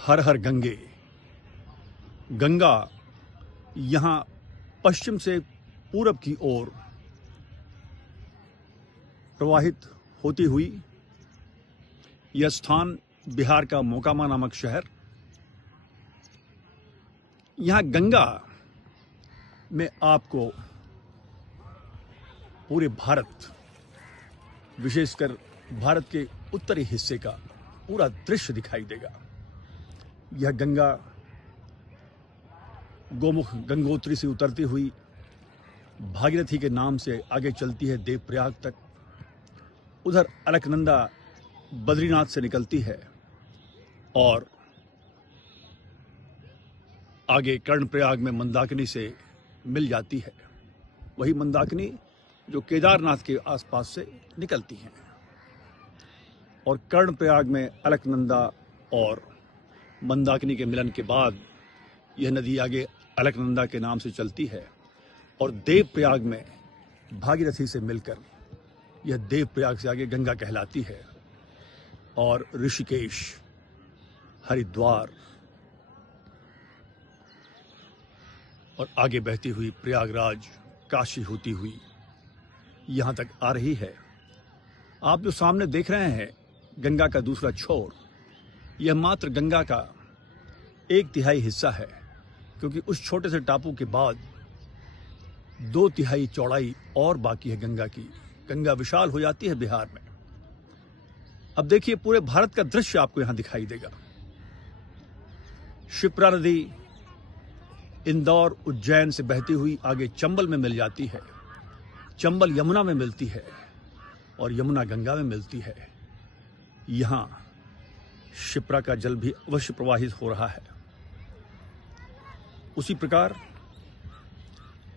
हर हर गंगे। गंगा यहाँ पश्चिम से पूरब की ओर प्रवाहित होती हुई यह स्थान बिहार का मोकामा नामक शहर। यहाँ गंगा में आपको पूरे भारत, विशेषकर भारत के उत्तरी हिस्से का पूरा दृश्य दिखाई देगा। यह गंगा गोमुख गंगोत्री से उतरती हुई भागीरथी के नाम से आगे चलती है देवप्रयाग तक। उधर अलकनंदा बद्रीनाथ से निकलती है और आगे कर्णप्रयाग में मंदाकिनी से मिल जाती है। वही मंदाकिनी जो केदारनाथ के आसपास से निकलती हैं। और कर्णप्रयाग में अलकनंदा और मंदाकिनी के मिलन के बाद यह नदी आगे अलकनंदा के नाम से चलती है और देवप्रयाग में भागीरथी से मिलकर यह देवप्रयाग से आगे गंगा कहलाती है। और ऋषिकेश, हरिद्वार और आगे बहती हुई प्रयागराज, काशी होती हुई यहां तक आ रही है। आप जो सामने देख रहे हैं गंगा का दूसरा छोर, यह मात्र गंगा का 1/3 हिस्सा है, क्योंकि उस छोटे से टापू के बाद 2/3 चौड़ाई और बाकी है गंगा की। गंगा विशाल हो जाती है बिहार में। अब देखिए पूरे भारत का दृश्य आपको यहां दिखाई देगा। शिप्रा नदी इंदौर उज्जैन से बहती हुई आगे चंबल में मिल जाती है। चंबल यमुना में मिलती है और यमुना गंगा में मिलती है। यहां शिप्रा का जल भी अवश्य प्रवाहित हो रहा है। उसी प्रकार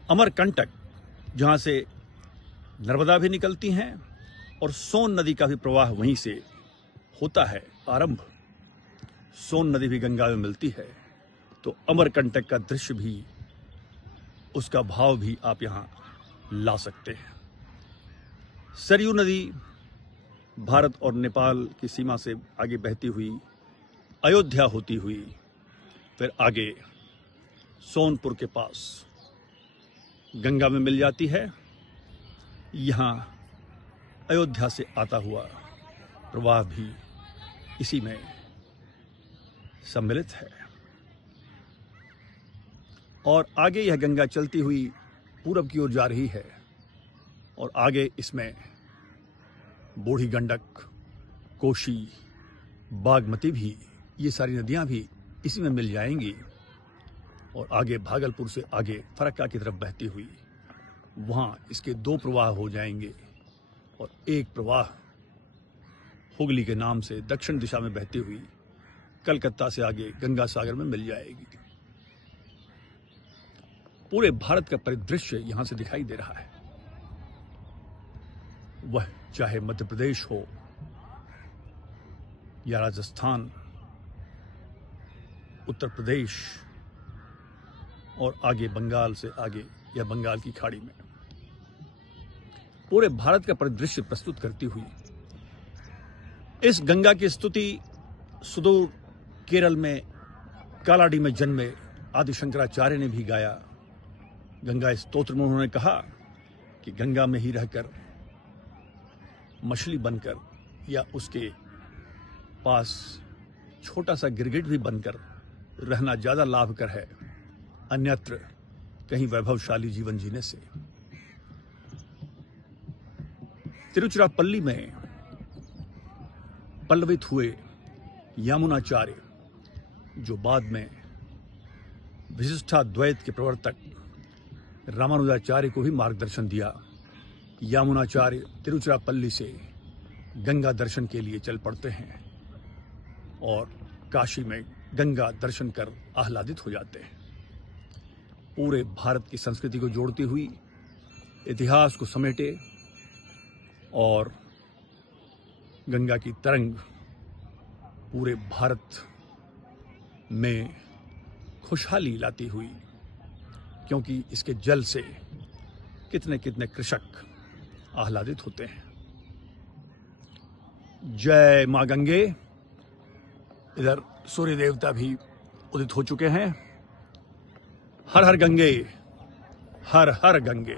अमरकंटक, जहां से नर्मदा भी निकलती हैं और सोन नदी का भी प्रवाह वहीं से होता है आरंभ। सोन नदी भी गंगा में मिलती है, तो अमरकंटक का दृश्य भी, उसका भाव भी आप यहां ला सकते हैं। सरयू नदी भारत और नेपाल की सीमा से आगे बहती हुई अयोध्या होती हुई फिर आगे सोनपुर के पास गंगा में मिल जाती है। यहां अयोध्या से आता हुआ प्रवाह भी इसी में सम्मिलित है। और आगे यह गंगा चलती हुई पूरब की ओर जा रही है और आगे इसमें बूढ़ी गंडक, कोशी, बागमती भी, ये सारी नदियां भी इसी में मिल जाएंगी। और आगे भागलपुर से आगे फरक्का की तरफ बहती हुई वहां इसके 2 प्रवाह हो जाएंगे और एक प्रवाह हुगली के नाम से दक्षिण दिशा में बहती हुई कलकत्ता से आगे गंगा सागर में मिल जाएगी। पूरे भारत का परिदृश्य यहां से दिखाई दे रहा है। वह चाहे मध्य प्रदेश हो या राजस्थान, उत्तर प्रदेश और आगे बंगाल से आगे या बंगाल की खाड़ी में, पूरे भारत का परिदृश्य प्रस्तुत करती हुई इस गंगा की स्तुति सुदूर केरल में कालाडी में जन्मे आदि शंकराचार्य ने भी गाया। गंगा स्तोत्र में उन्होंने कहा कि गंगा में ही रहकर मछली बनकर या उसके पास छोटा सा गिरगिट भी बनकर रहना ज्यादा लाभकर है अन्यत्र कहीं वैभवशाली जीवन जीने से। तिरुचिरापल्ली में पल्लवित हुए यामुनाचार्य, जो बाद में विशिष्टाद्वैत के प्रवर्तक रामानुजाचार्य को भी मार्गदर्शन दिया, यामुनाचार्य तिरुचिरापल्ली से गंगा दर्शन के लिए चल पड़ते हैं और काशी में गंगा दर्शन कर आह्लादित हो जाते हैं। पूरे भारत की संस्कृति को जोड़ती हुई, इतिहास को समेटे और गंगा की तरंग पूरे भारत में खुशहाली लाती हुई, क्योंकि इसके जल से कितने कितने कृषक आह्लादित होते हैं। जय मां गंगे। इधर सूर्य देवता भी उदित हो चुके हैं। हर हर गंगे, हर हर गंगे।